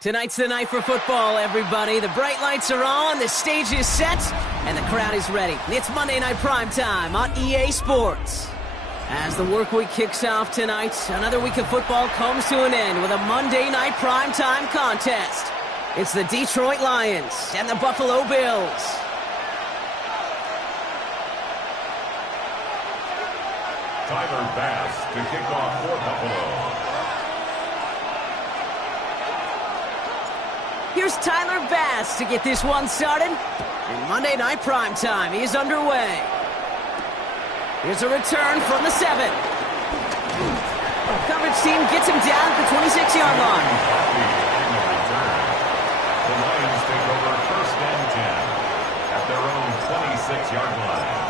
Tonight's the night for football, everybody. The bright lights are on, the stage is set, and the crowd is ready. It's Monday Night Primetime on EA Sports. As the work week kicks off tonight, another week of football comes to an end with a Monday Night Primetime contest. It's the Detroit Lions and the Buffalo Bills. Tyler Bass to kick off for Buffalo. Here's Tyler Bass to get this one started. And Monday Night Primetime is underway. Here's a return from the 7. Coverage team gets him down at the 26-yard line. The Lions take over first and 10 at their own 26-yard line.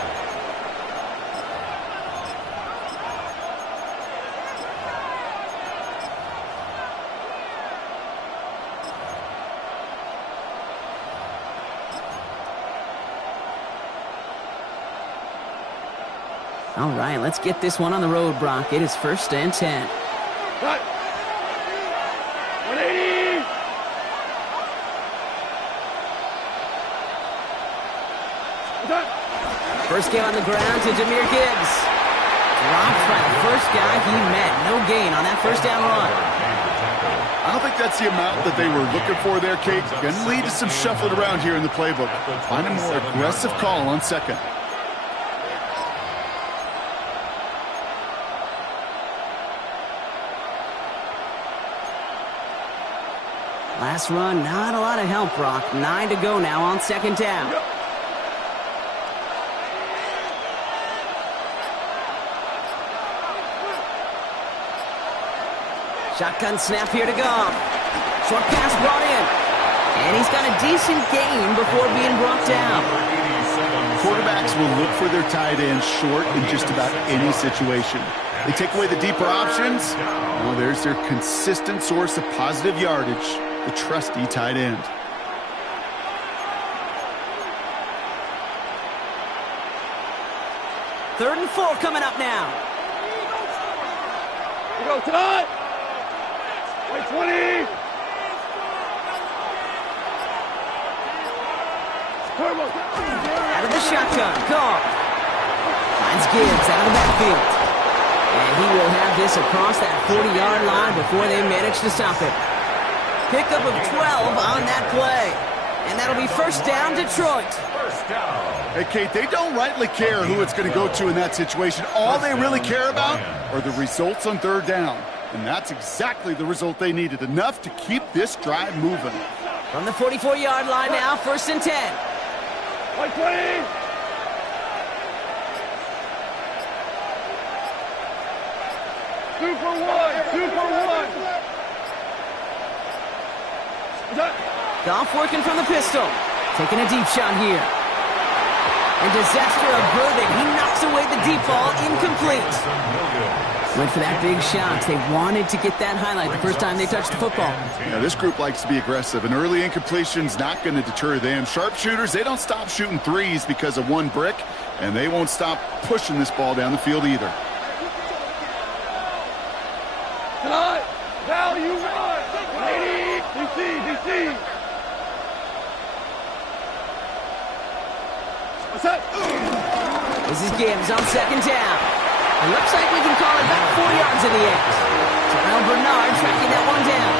All right, let's get this one on the road, Brock. It is first and 10. Cut. 180. First game on the ground to Jahmyr Gibbs. Dropped by the first guy he met. No gain on that first down run. I don't think that's the amount that they were looking for there, Kate. Going to lead to some shuffling around here in the playbook. Find a more aggressive call on second. Last run, not a lot of help, Brock. 9 to go now on second down. Shotgun snap here to go. Short pass brought in. And he's got a decent gain before being brought down. Quarterbacks will look for their tight end short in just about any situation. They take away the deeper options. Well, there's their consistent source of positive yardage. The trusty tight end. Third and 4 coming up now. We go, Todd. 20. Out of the shotgun. Goff. Finds Gibbs out of the backfield. And he will have this across that 40-yard line before they manage to stop it. Pickup of 12 on that play. And that'll be first down, Detroit. First down. Hey, Kate, they don't rightly care who it's going to go to in that situation. All they really care about are the results on third down. And that's exactly the result they needed. Enough to keep this drive moving. From the 44-yard line now, first and 10. 120. Two for one. Goff working from the pistol. Taking a deep shot here. And disaster averted. He knocks away the deep ball, incomplete. Went for that big shot. They wanted to get that highlight the first time they touched the football. Yeah, this group likes to be aggressive. An early incompletion's not going to deter them. Sharpshooters, they don't stop shooting threes because of one brick, and they won't stop pushing this ball down the field either. Tonight, value one. 180. DC. What's up? This is Gibbs on second down. It looks like we can call it back 4 yards in the end. Terrell Bernard tracking that one down.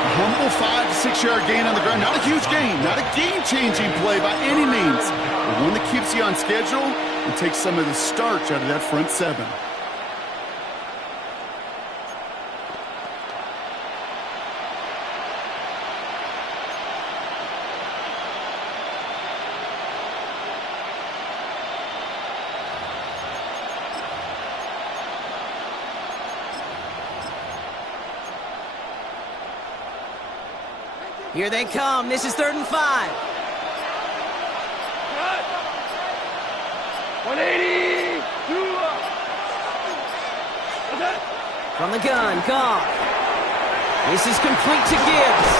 A humble 5 to 6 yard gain on the ground. Not a huge gain. Not a game-changing play by any means. But one that keeps you on schedule and takes some of the starch out of that front seven. Here they come. This is 3rd and 5. 180. From the gun, Goff. This is complete to Gibbs.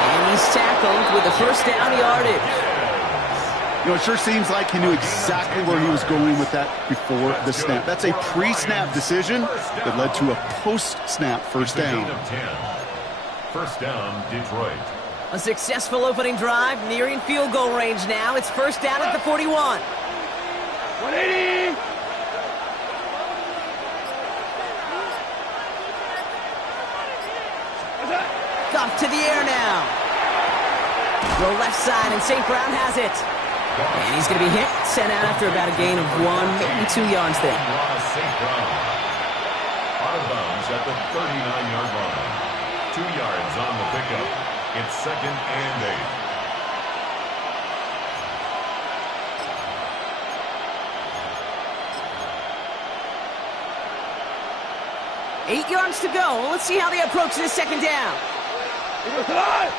And he's tackled with the first down yardage. You know, it sure seems like he knew exactly where he was going with that before the snap. That's a pre-snap decision that led to a post-snap first down. First down, Detroit. A successful opening drive, nearing field goal range now. It's first down at the 41. 180. Goff to the air now. Go left side, and St. Brown has it. And he's going to be hit, sent out after about a gain of 1, maybe 2 yards there. St. Brown. Out of bounds at the 39-yard line. 2 yards on the pickup. It's 2nd and 8. 8 yards to go. Let's see how they approach this second down. 180.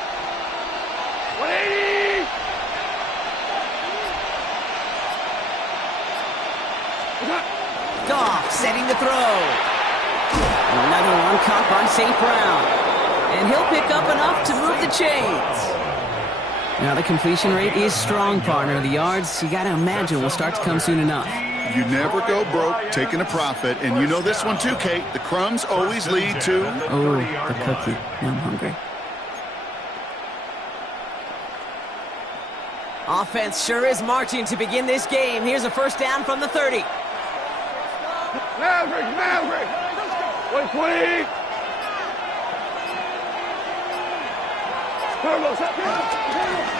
Goff setting the throw. Another one caught by St. Brown. And he'll pick up enough to move the chains. Now the completion rate is strong, partner. The yards, you got to imagine, will start to come soon enough. You never go broke taking a profit, and you know this one too, Kate. The crumbs always lead to... Oh, the cookie. Now I'm hungry. Offense sure is marching to begin this game. Here's a first down from the 30. Maverick. 120.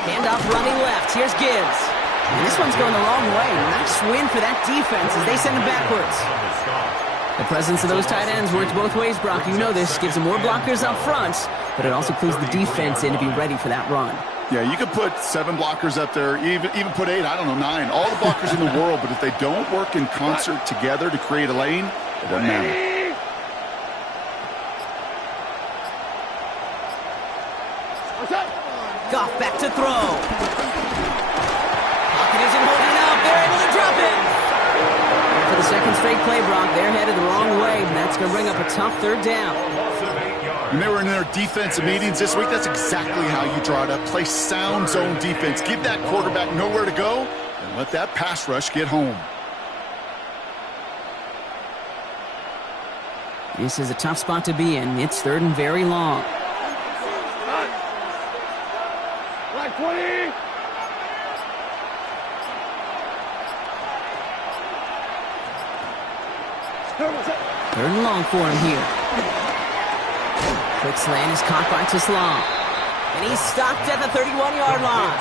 Handoff running left. Here's Gibbs. And this one's going the wrong way. Nice win for that defense as they send him backwards. The presence of those tight ends works both ways, Brock. You know this. Gives them more blockers up front, but it also clues the defense in to be ready for that run. Yeah, you could put 7 blockers up there, even put 8, I don't know, 9. All the blockers in the world, but if they don't work in concert together to create a lane, it doesn't matter. Goff back to throw. Pocket isn't holding up. They're able to drop it. And for the second straight play, Brock, they're headed the wrong way, and that's going to bring up a tough third down. When they were in their defensive meetings this week, that's exactly how you draw it up. Play sound zone defense. Give that quarterback nowhere to go, and let that pass rush get home. This is a tough spot to be in. It's 3rd and very long. 20. Third and long for him here. Quick slant is caught by Teslam. And he's stopped at the 31-yard line.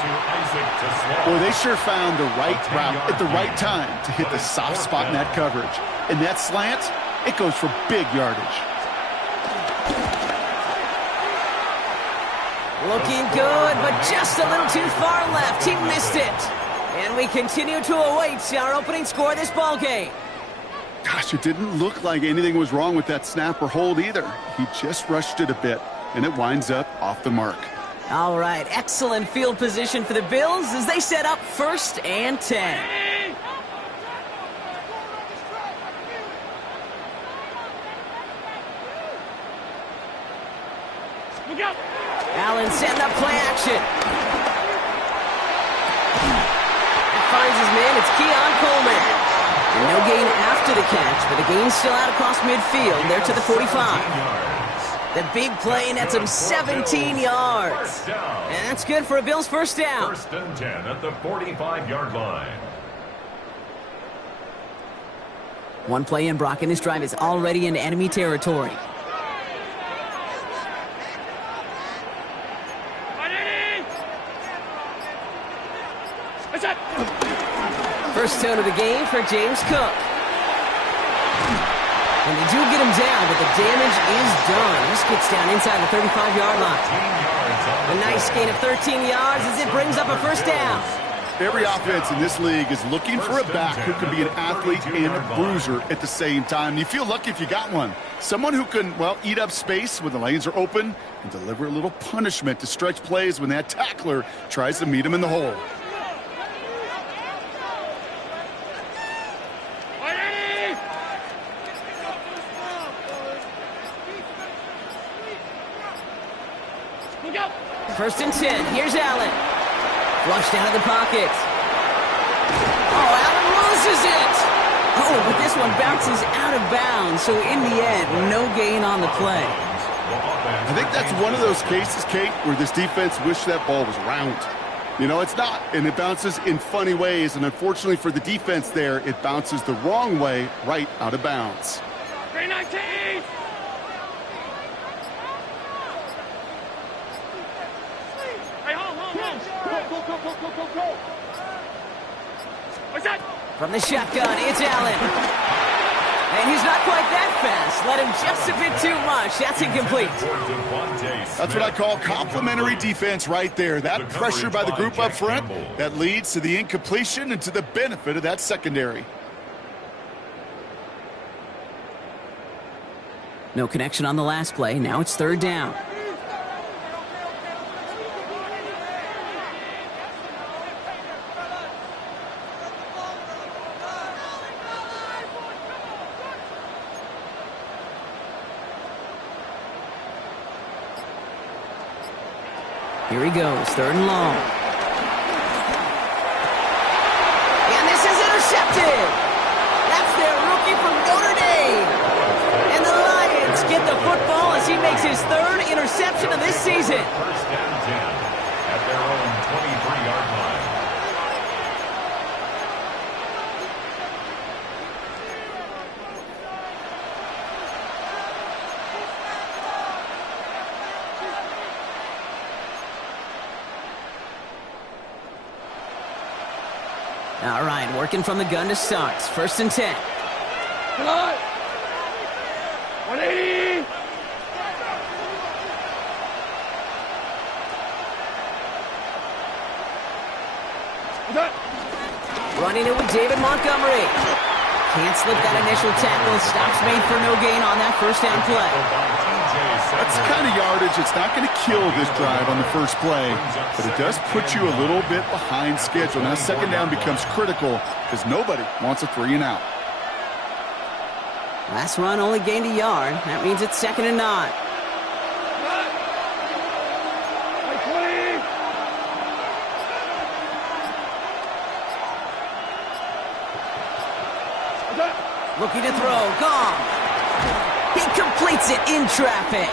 Well, they sure found the right route at the right time to hit the soft spot in that coverage. And that slant, it goes for big yardage. Looking good, but just a little too far left. He missed it. And we continue to await our opening score of this ballgame. Gosh, it didn't look like anything was wrong with that snap or hold either. He just rushed it a bit, and it winds up off the mark. All right, excellent field position for the Bills as they set up 1st and 10. Allen setting up play action. Finds his man, it's Keon Coleman. And no gain after the catch, but the gain's still out across midfield. They're to the 45. The big play nets him 17 yards. And that's good for a Bills first down. 1st and 10 at the 45-yard line. One play in, Brock, and this drive is already into enemy territory. First tone of the game for James Cook. And they do get him down, but the damage is done. This gets down inside the 35-yard line. A nice gain of 13 yards as it brings up a first down. Every offense in this league is looking for a back who can be an athlete and a bruiser at the same time. You feel lucky if you got one. Someone who can, well, eat up space when the lanes are open and deliver a little punishment to stretch plays when that tackler tries to meet him in the hole. First and 10. Here's Allen. Flushed out of the pocket. Oh, Allen loses it. Oh, but this one bounces out of bounds. So in the end, no gain on the play. I think that's one of those cases, Kate, where this defense wished that ball was round. You know, it's not, and it bounces in funny ways. And unfortunately for the defense there, it bounces the wrong way right out of bounds. 319! From the shotgun, it's Allen. And he's not quite that fast. Let him just a bit too much. That's incomplete. That's what I call complimentary defense right there. That pressure by the group up front, that leads to the incompletion and to the benefit of that secondary. No connection on the last play. Now it's 3rd down. Here he goes, 3rd and long. And this is intercepted. That's their rookie from Notre Dame. And the Lions get the football as he makes his 3rd interception of this season. 1st and 10 at their own 23-yard line. All right, working from the gun to start. 1st and 10. 180! Running it with David Montgomery. Can't slip that initial tackle. Stops made for no gain on that first down play. That's the kind of yardage it's not going to kill this drive on the first play, but it does put you a little bit behind schedule. Now 2nd down becomes critical because nobody wants a 3 and out. Last run only gained a yard. That means it's 2nd and 9. Looking to throw. Gone. He completes it in traffic.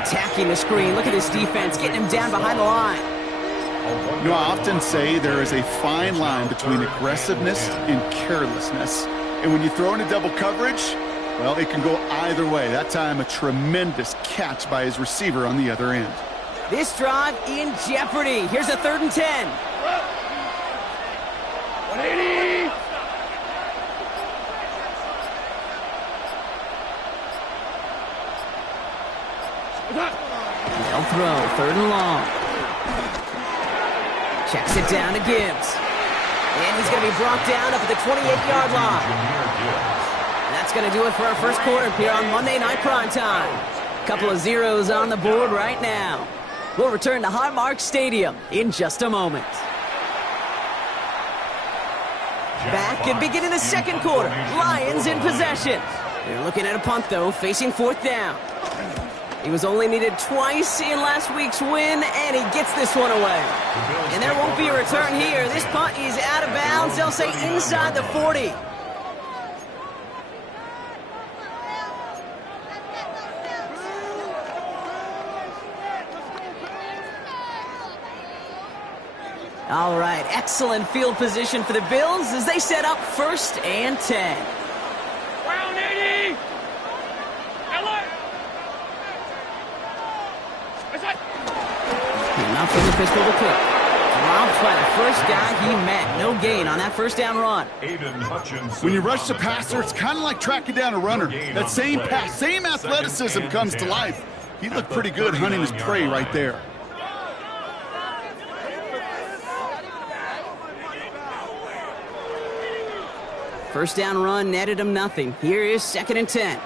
Attacking the screen. Look at this defense getting him down behind the line. You know, I often say there is a fine line between aggressiveness and carelessness. And when you throw in a double coverage, well, it can go either way. That time, a tremendous catch by his receiver on the other end. This drive in jeopardy. Here's a 3rd and 10. 180. They'll throw, 3rd and long. Checks it down to Gibbs. And he's going to be brought down up at the 28-yard line. And that's going to do it for our first quarter here on Monday Night Primetime. Couple of zeros on the board right now. We'll return to Highmark Stadium in just a moment. Back and beginning the second quarter. Lions in possession. They're looking at a punt, though, facing 4th down. He was only needed twice in last week's win, and he gets this one away. And there won't be a return here. This punt is out of bounds. They'll say inside the 40. All right, excellent field position for the Bills as they set up 1st and 10. Round 80. Enough for the pistol to cook. Dropped by the first guy he met. No gain on that 1st down run. When you rush the passer, it's kind of like tracking down a runner. That same pass, same athleticism comes to life. He looked pretty good hunting his prey right there. First down run netted him nothing. Here is 2nd and 10.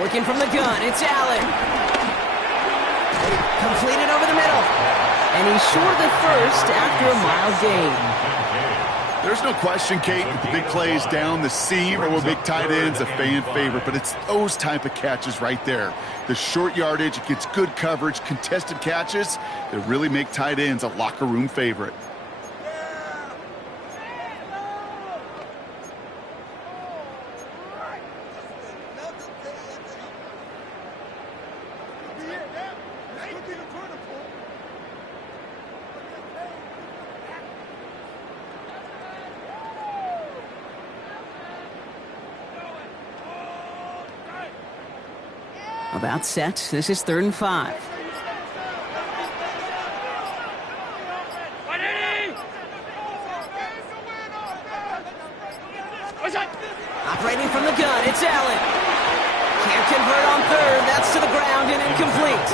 Working from the gun, it's Allen. Completed over the middle. And he's short of the 1st after a mile gain. There's no question, Kate, that the big plays down the seam or with big tight ends a fan favorite, but it's those type of catches right there. The short yardage, it gets good coverage, contested catches that really make tight ends a locker room favorite. About set. This is 3rd and 5. Operating from the gun, it's Allen. Can't convert on 3rd. That's to the ground and incomplete.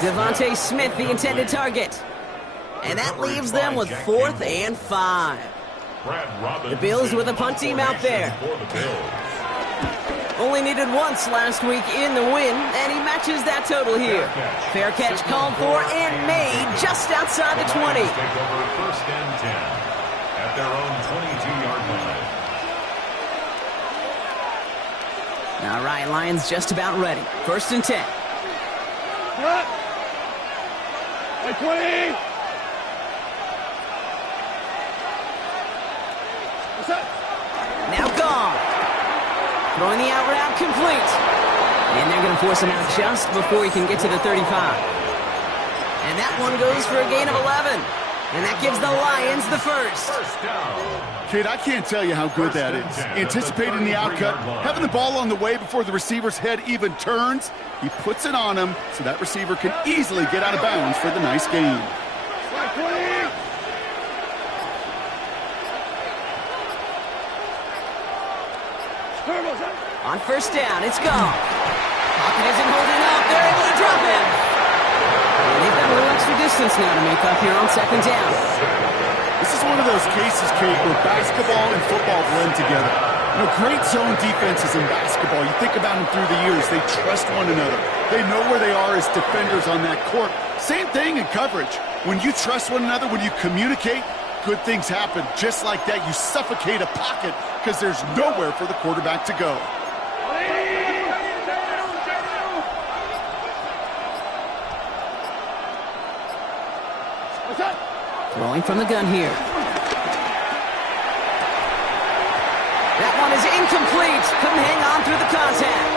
Devontae Smith, the intended target. And that leaves them with 4th and 5. The Bills with a punt team out there. Only needed once last week in the win, and he matches that total here. Fair catch called for and made just outside the 20. Take over 1st and 10 at their own 22-yard line. All right, Lions just about ready. 1st and 10. 20. Now gone. Throwing the out route complete. And they're going to force him out just before he can get to the 35. And that one goes for a gain of 11. And that gives the Lions the 1st. Kate, I can't tell you how good that is. Anticipating the outcut, having the ball on the way before the receiver's head even turns. He puts it on him so that receiver can easily get out of bounds for the nice gain. On 1st down, it's gone. Pocket isn't holding up. They're able to drop him. And they've got a little extra distance now to make up here on 2nd down. This is one of those cases, Kate, where basketball and football blend together. You know, great zone defenses in basketball. You think about them through the years. They trust one another. They know where they are as defenders on that court. Same thing in coverage. When you trust one another, when you communicate, good things happen. Just like that, you suffocate a pocket because there's nowhere for the quarterback to go. Throwing from the gun here. That one one is incomplete. Couldn't hang on through the contact.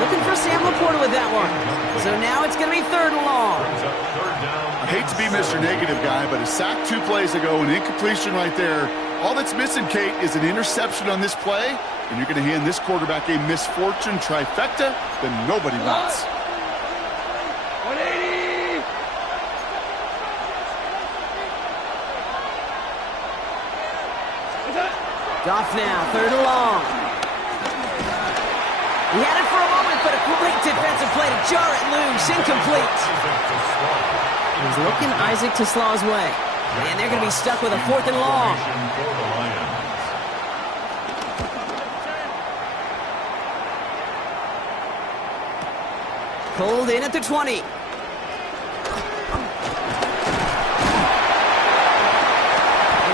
Looking for Sam Laporta with that one. So now it's going to be 3rd and long. I hate to be Mr. Negative guy, but a sack 2 plays ago, an incompletion right there. All that's missing, Kate, is an interception on this play, and you're going to hand this quarterback a misfortune trifecta that nobody wants. 180! Goff now, 3rd and long. He had it for a moment, but a great defensive play to jar it loose. Incomplete. He's looking Isaac TeSlaw's way. And they're going to be stuck with a 4th and long. Pulled in at the 20. And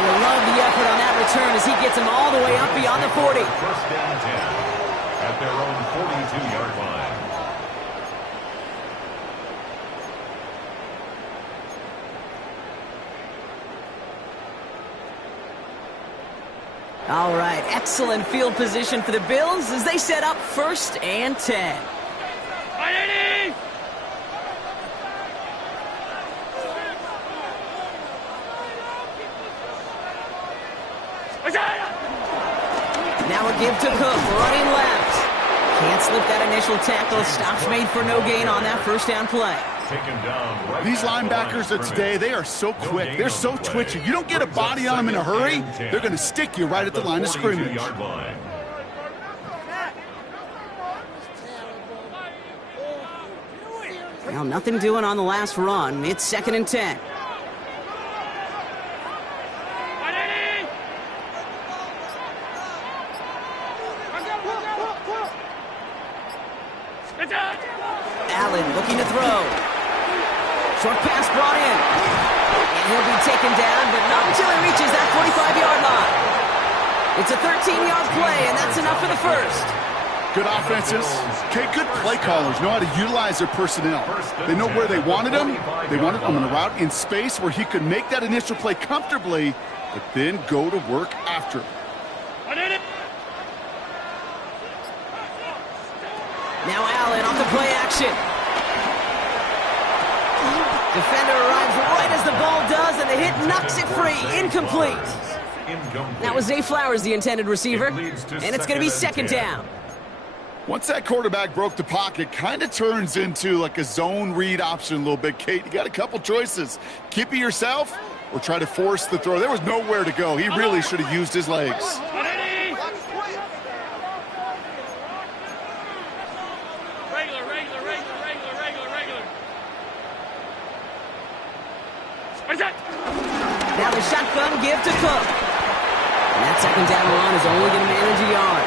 we love the effort on that return as he gets him all the way up beyond the 40. First down 10 at their own 42-yard line. All right, excellent field position for the Bills as they set up 1st and 10. 180! Now a give to Cook, running left. Can't slip that initial tackle. Stops made for no gain on that 1st down play. These linebackers of today, they are so quick. They're so twitchy. You don't get a body on them in a hurry, they're going to stick you right at the line of scrimmage. Well, nothing doing on the last run. It's 2nd and 10. Allen looking to throw. Short pass brought in. And he'll be taken down, but not until he reaches that 45-yard line. It's a 13-yard play, and that's enough for the 1st. Good offenses. Okay, good play callers know how to utilize their personnel. They know where they wanted him. They wanted him on a route in space where he could make that initial play comfortably, but then go to work after. Now Allen off the play action. Defender arrives right as the ball does, and the hit knocks it free. Incomplete. That was Zay Flowers, the intended receiver, and it's going to be 2nd down. Once that quarterback broke the pocket, kind of turns into like a zone read option a little bit, Kate. You got a couple choices. Keep it yourself or try to force the throw. There was nowhere to go. He really should have used his legs. Now the shotgun give to Cook. And that 2nd down run is only going to manage a yard.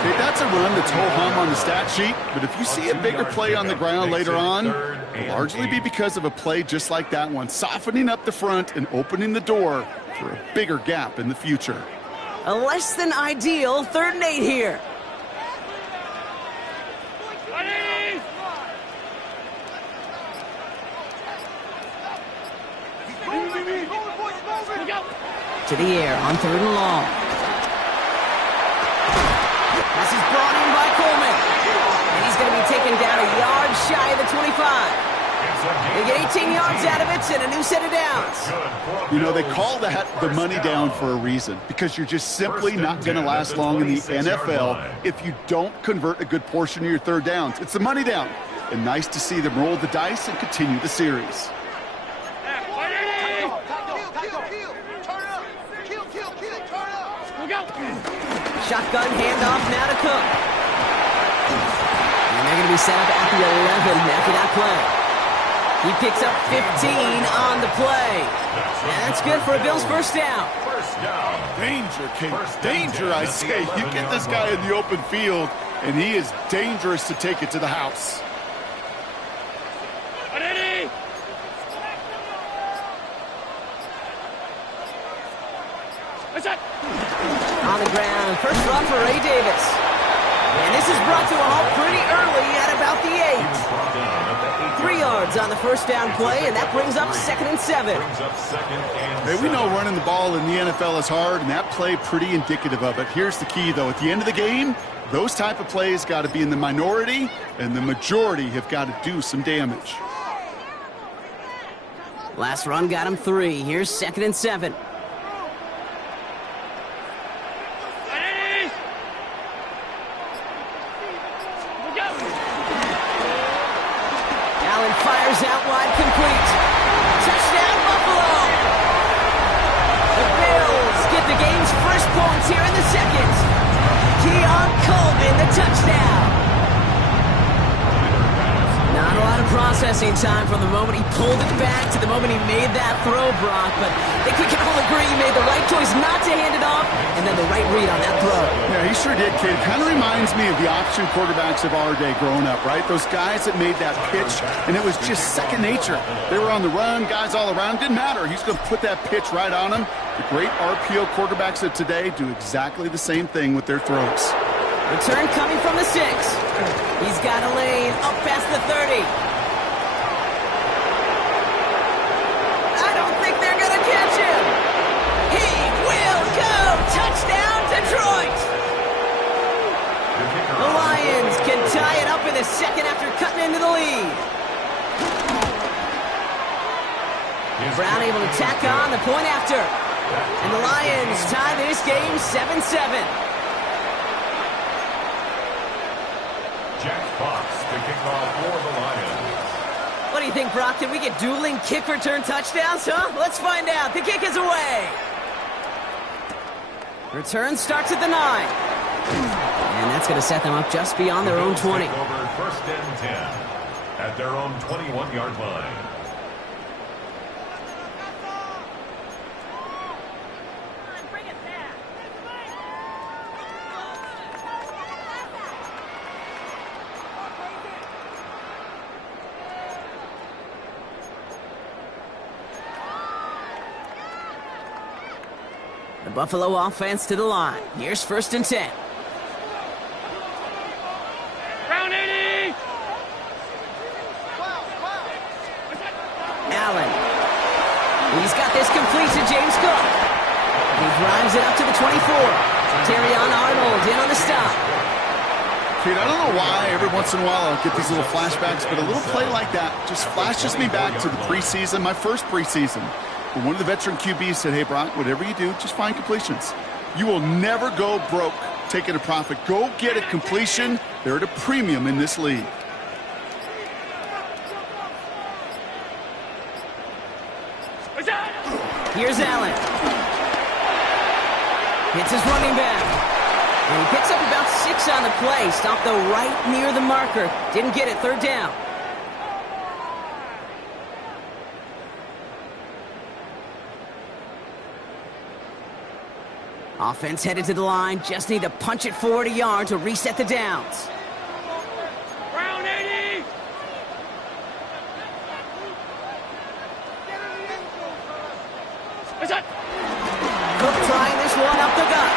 Okay, that's a run that's ho-hum on the stat sheet, but if you see a bigger play on the ground later on, it'll largely be because of a play just like that one, softening up the front and opening the door for a bigger gap in the future. A less than ideal 3rd and 8 here. To the air on 3rd and long. This is brought in by Coleman. And he's going to be taken down a yard shy of the 25. They get 18 yards out of it and a new set of downs. You know, they call that the money down for a reason, because you're just simply not going to last long in the NFL if you don't convert a good portion of your 3rd downs. It's the money down. And nice to see them roll the dice and continue the series. Shotgun handoff now to Cook. And they're going to be set up at the 11 after that play. He picks up 15 on the play. And that's good for a Bills 1st down. Danger, Kate. Danger, I say. You get this guy in the open field, and he is dangerous to take it to the house. On the ground, first run for Ray Davis. And this is brought to a halt pretty early at about the 8. 3 yards on the first down play, and that brings up 2nd and 7. Hey, we know running the ball in the NFL is hard, and that play pretty indicative of it. Here's the key, though. At the end of the game, those type of plays got to be in the minority, and the majority have got to do some damage. Last run got him 3. Here's 2nd and 7. Allen fires out wide, complete. Touchdown, Buffalo! The Bills get the game's first points here in the second. Keon Coleman, the touchdown. Not a lot of processing time from the moment he pulled it back to the moment he made that throw, Brock. But I think we can all agree he made the right choice not to hand it off, and then the right read on that throw. Yeah, he sure did, kid. Kind of reminds me of the option quarterbacks of our day growing up, right? Those guys that made that pitch, and it was just second nature. They were on the run, guys all around. Didn't matter. He's going to put that pitch right on them. The great RPO quarterbacks of today do exactly the same thing with their throws. Return coming from the 6. He's got a lane up past the 30. I don't think they're going to catch him. He will go. Touchdown, Detroit. The Lions can tie it up in the second after cutting into the lead. Brown able to tack on the point after. And the Lions tie this game 7-7. Jack Fox to kick off for the Lions. What do you think, Brock? Can we get dueling kick return touchdowns, huh? Let's find out. The kick is away. Return starts at the 9. And that's going to set them up just beyond their own 20. Over 1st and 10 at their own 21-yard line. The Buffalo offense to the line. Here's 1st and 10. Round 80! Allen. He's got this complete to James Cook. He drives it up to the 24. Terrion Arnold in on the stop. Kid, I don't know why every once in a while I'll get these little flashbacks, but a little play like that just flashes me back to the preseason, my first preseason. But one of the veteran QBs said, hey, Brock, whatever you do, just find completions. You will never go broke taking a profit. Go get a completion. They're at a premium in this league. Here's Allen. Hits his running back. And he picks up about 6 on the play. Stopped though right near the marker. Didn't get it. 3rd down. Offense headed to the line. Just need to punch it forward a yard to reset the downs. Round 80! Cook trying this one up the gut.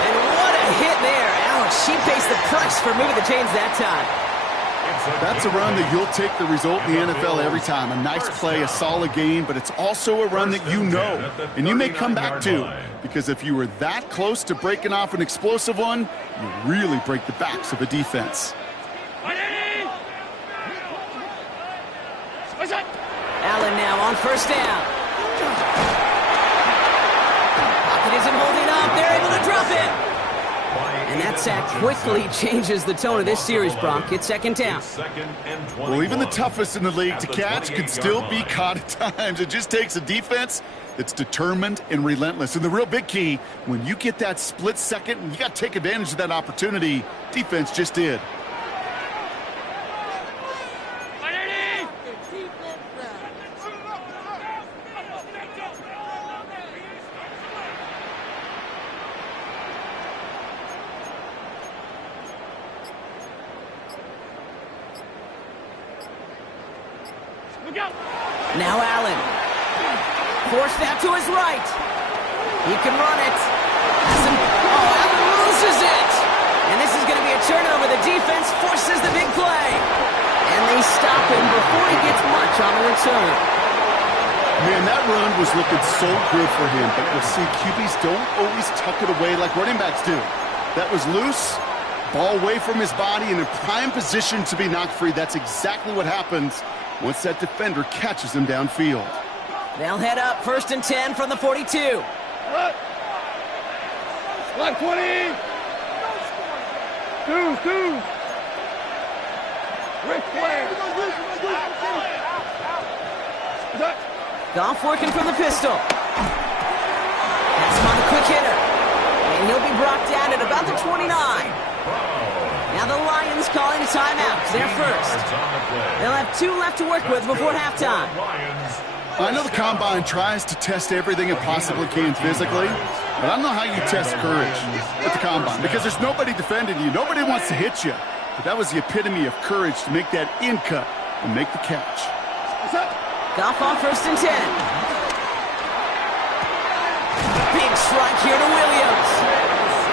And what a hit there. Alex, she faced the price for moving the chains that time. That's a run that you'll take the result in the NFL every time. A nice play, a solid game, but it's also a run that you know, and you may come back to, because if you were that close to breaking off an explosive one, you really break the backs of a defense. Allen now on 1st down. Pocket isn't holding up. They're able to drop it. And that sack quickly changes the tone of this series, Brock. It's 2nd down. Well, even the toughest in the league to catch can still be caught at times. It just takes a defense that's determined and relentless. And the real big key, when you get that split second, you got to take advantage of that opportunity. Defense just did. Now Allen. Force that to his right. He can run it. Oh, Allen loses it. And this is going to be a defense forces the big play. And they stop him before he gets much on the return. Man, that run was looking so good for him, but you'll see QBs don't always tuck it away like running backs do. That was loose, ball away from his body, and in prime position to be knocked free. That's exactly what happens once that defender catches him downfield. They'll head up 1st and 10 from the 42. Left 20. Two. Rick Flair. Goff working from the pistol. That's him on the quick hitter. And he'll be brought down at about the 29. Now the Lions calling a timeout. They're first. They'll have 2 left to work with before halftime. I know the Combine tries to test everything it possibly can physically, but I don't know how you test courage at the Combine because there's nobody defending you. Nobody wants to hit you. But that was the epitome of courage to make that in cut and make the catch. Goff on 1st and 10. Big strike here to Williams.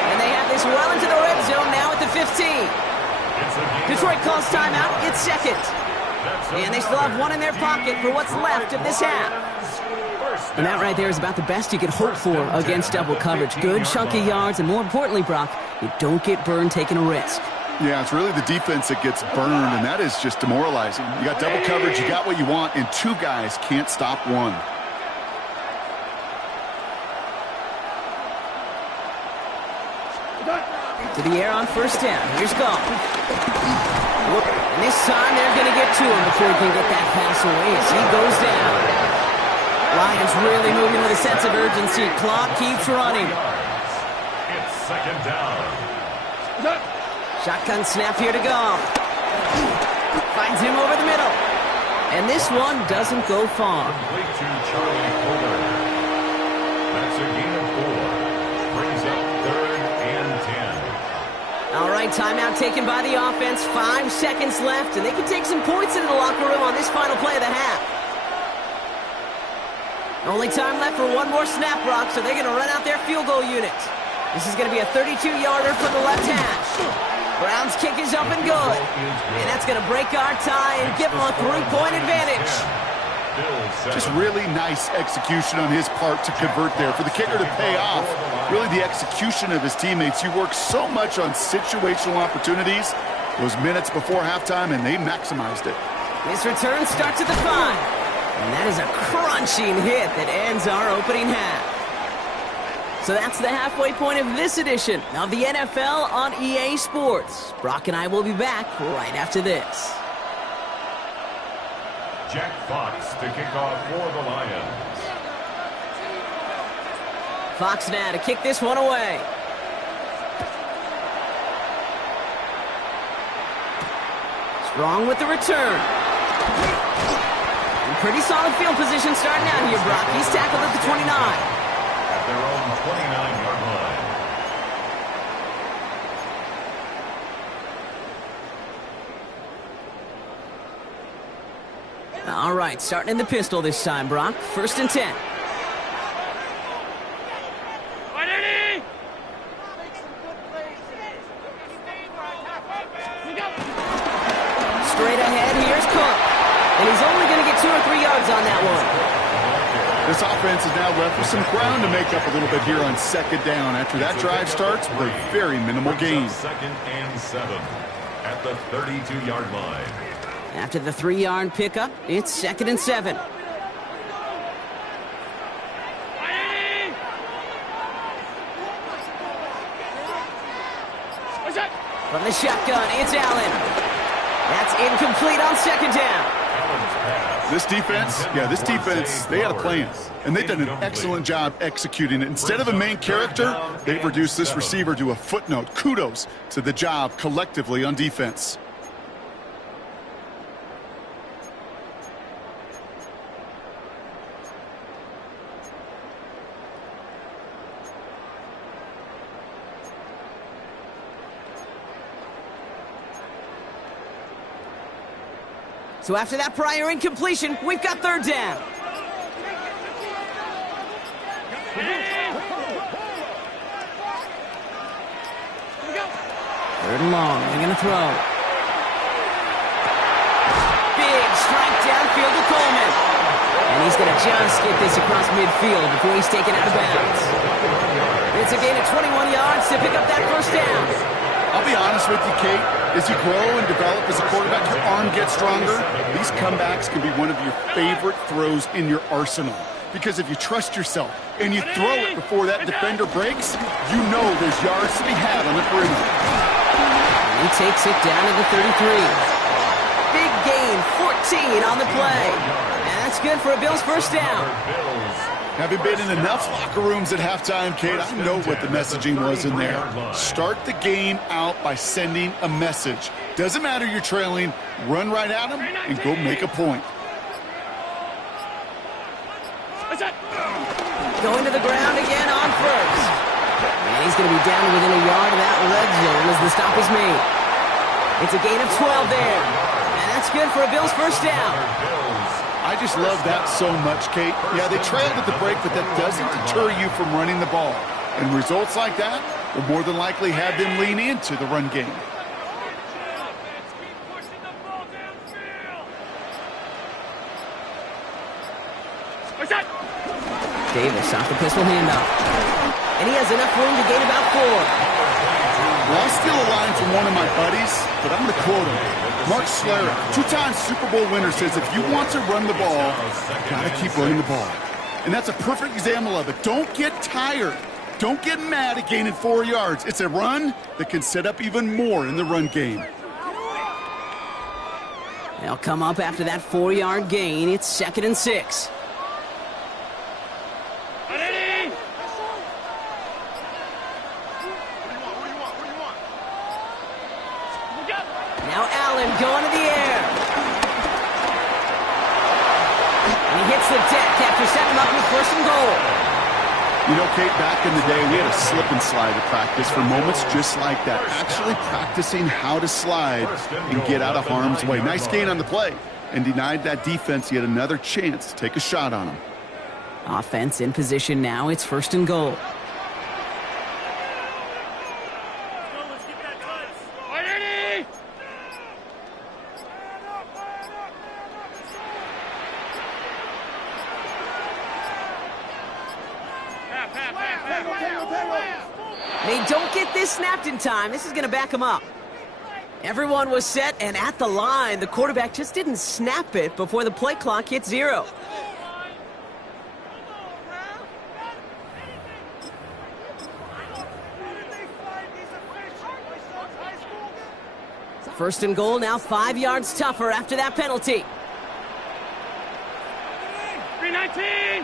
And they have this well into the red zone now at the 15. Detroit calls timeout. It's second. And they still have 1 in their pocket for what's left of this half. And that right there is about the best you could hope for against double coverage. Good chunky yards, and more importantly, Brock, you don't get burned taking a risk. Yeah, it's really the defense that gets burned, and that is just demoralizing. You got double coverage, you got what you want, and 2 guys can't stop one. To the air on 1st down. Here's Goff. And this time they're going to get to him before he can get that pass away as he goes down. Lions really moving with a sense of urgency. Clock keeps running. It's 2nd down. Shotgun snap here to Goff. Finds him over the middle. And this one doesn't go far. Complete to Charlie Fuller. That's a gain of 4. Brings up 3rd and 10. All right, timeout taken by the offense. 5 seconds left, and they can take some points into the locker room on this final play of the half. Only time left for 1 more snap, Brock, so they're going to run out their field goal unit. This is going to be a 32-yarder from the left hash. Brown's kick is up and good. And that's going to break our tie and give them a 3-point advantage. Just really nice execution on his part to convert there. For the kicker to pay off, really the execution of his teammates. You work so much on situational opportunities those minutes before halftime, and they maximized it. This return starts at the 5. And that is a crunching hit that ends our opening half. So that's the halfway point of this edition of the NFL on EA Sports. Brock and I will be back right after this. Jack Fox to kick off for the Lions. Fox now to kick this one away. Strong with the return. And pretty solid field position starting out here, Brock. He's tackled at the 29. At their own 29-yard line. All right, starting in the pistol this time, Brock. 1st and 10. Straight ahead, here's Cook. And he's only going to get 2 or 3 yards on that one. This offense is now left with some ground to make up a little bit here on 2nd down. After that drive starts with a very minimal gain. 2nd and 7 at the 32-yard line. After the 3-yard pickup, it's 2nd and 7. From the shotgun, it's Allen. That's incomplete on 2nd down. This defense, they had a plan. And they've done an excellent job executing it. Instead of a main character, they've reduced this receiver to a footnote. Kudos to the job collectively on defense. So after that prior incompletion, we've got 3rd down. Third and long. They're going to throw. Big strike downfield to Coleman. And he's going to just get this across midfield before he's taken out of bounds. It's a gain of 21 yards to pick up that first down. I'll be honest with you, Kate. As you grow and develop as a quarterback, your arm gets stronger. These comebacks can be one of your favorite throws in your arsenal. Because if you trust yourself and you throw it before that defender breaks, you know there's yards to be had on the perimeter. And he takes it down to the 33. Big gain, 14 on the play. And that's good for a Bills first down. Having been in enough locker rooms at halftime, Kate, I know what the messaging was in there. Start the game out by sending a message. Doesn't matter you're trailing, run right at them and go make a point. Going to the ground again on first. And he's going to be down within a yard of that red zone as the stop is made. It's a gain of 12 there. And that's good for a Bills first down. I just love that so much, Kate. Yeah, they trailed at the break, but that doesn't deter you from running the ball. And results like that will more than likely have them lean into the run game. Davis off the pistol handoff. And he has enough room to gain about 4. Well, I'll steal a line from one of my buddies, but I'm going to quote him. Mark Schlereth, 2-time Super Bowl winner, says if you want to run the ball, you got to keep running the ball. And that's a perfect example of it. Don't get tired. Don't get mad at gaining 4 yards. It's a run that can set up even more in the run game. They'll come up after that 4-yard gain. It's 2nd and 6. Now Allen going to the air. And he hits the deck after setting him up with 1st and goal. You know, Kate, back in the day, we had a slip and slide at practice for moments just like that. Actually practicing how to slide and get out of harm's way. Nice gain on the play. And denied that defense yet another chance to take a shot on him. Offense in position now. It's 1st and goal. They don't get this snapped in time. This is going to back them up. Everyone was set and at the line. The quarterback just didn't snap it before the play clock hit 0. First and goal, now 5 yards tougher after that penalty. 319!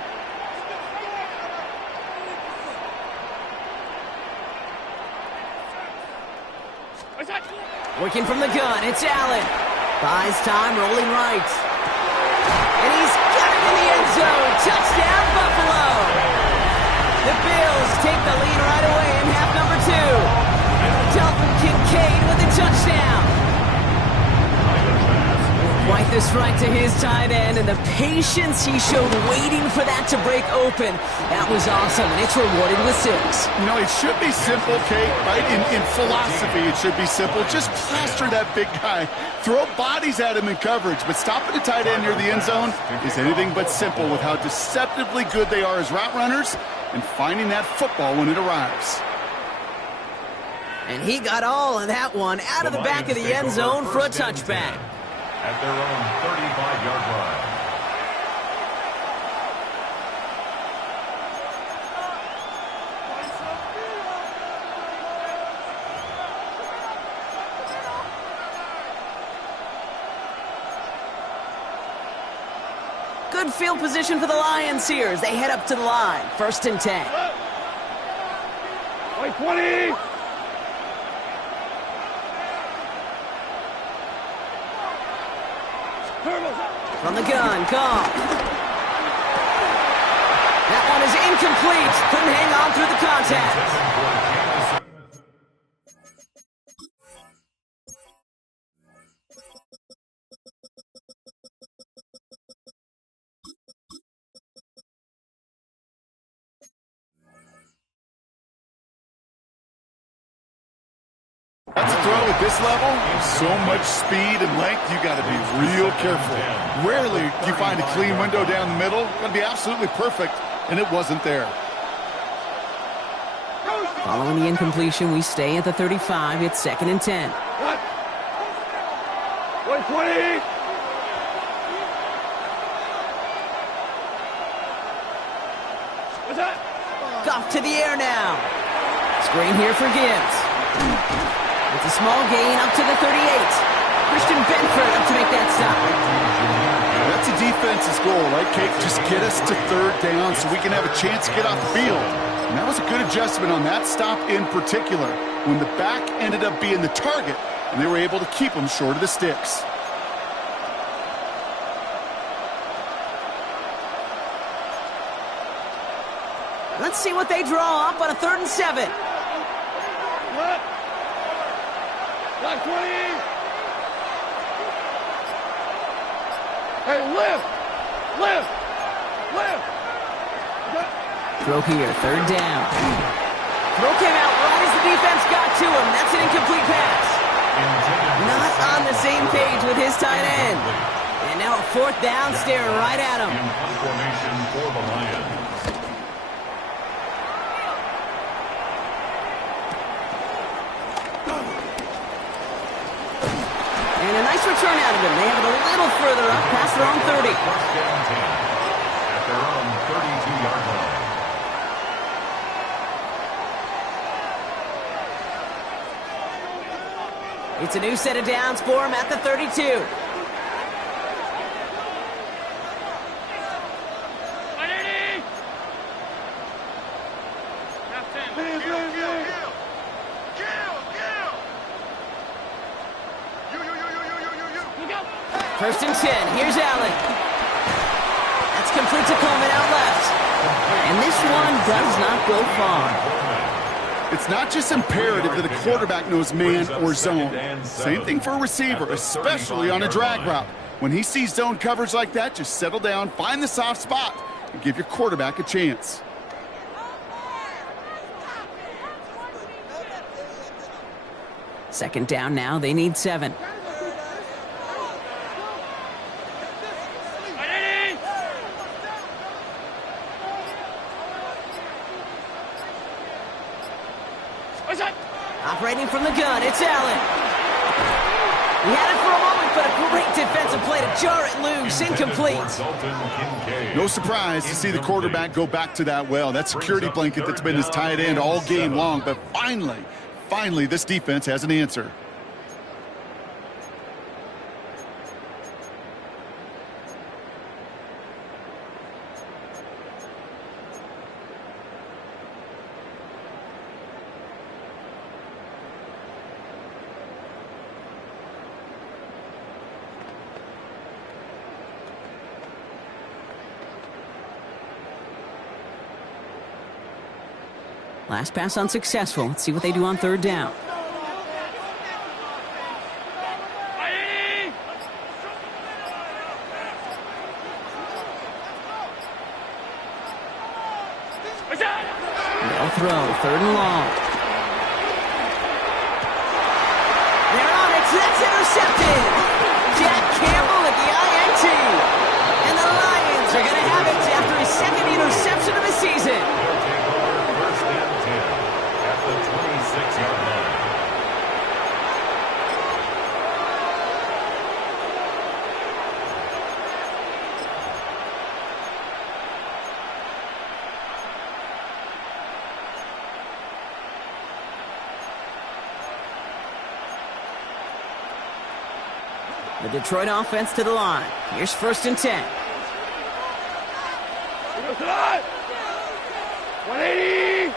Working from the gun, it's Allen. Buys time, rolling right. And he's got it in the end zone. Touchdown, Buffalo. The Bills take the lead right away in half number 2. Dalton Kincaid with a touchdown. Quite the strike to his tight end, and the patience he showed waiting for that to break open. That was awesome, and it's rewarded with 6. You know, it should be simple, Kate, right? In philosophy, it should be simple. Just plaster that big guy. Throw bodies at him in coverage, but stopping a tight end near the end zone is anything but simple with how deceptively good they are as route runners and finding that football when it arrives. And he got all of that one out of the back of the end zone for a touchback. At their own 35-yard line. Good field position for the Lions here as they head up to the line. 1st and 10. Wait, 20! From the gun, Cobb. That one is incomplete. Couldn't hang on through the contact. That's throw at this level, so much speed and length, you got to be real careful. Rarely do you find a clean window down the middle. Got to be absolutely perfect, and it wasn't there. Following the incompletion, we stay at the 35. It's 2nd and 10. What? 120! What's that? Goff to the air now. Screen here for Gibbs. It's a small gain up to the 38. Christian Benford up to make that stop. That's a defense's goal, right, Kate? Just get us to 3rd down so we can have a chance to get off the field. And that was a good adjustment on that stop in particular, when the back ended up being the target, and they were able to keep him short of the sticks. Let's see what they draw up on a 3rd and 7. What? Black 20! Hey, lift! Lift! Lift! Throw here, 3rd down. Throw came out right as the defense got to him. That's an incomplete pass. Not on the same page with his tight end. And now a 4th down, staring right at him. Formation for the Lions. And a nice return out of him. They have it a little further up past their own 30. First down 10 at their own 32-yard line. It's a new set of downs for him at the 32. 180! That's 10. First and 10. Here's Allen. That's complete to Coleman out left. And this one does not go far. It's not just imperative that a quarterback knows man or zone. Same thing for a receiver, especially on a drag route. When he sees zone coverage like that, just settle down, find the soft spot, and give your quarterback a chance. Second down now. They need 7. 180! What's that? Operating from the gun, it's Allen. He had it for a moment, but a great defensive play to jar it loose. Incomplete. No surprise to see the quarterback go back to that well. That security blanket that's been his tight end all game long. But finally, this defense has an answer. Last pass unsuccessful. Let's see what they do on 3rd down. 180! What's that? They'll throw. 3rd and long. They're on it. That's intercepted. Jack Campbell at the INT. And the Lions are going to have it after his 2nd interception of the season. First and 10 at the 26-yard line. The Detroit offense to the line. Here's 1st and 10. 180!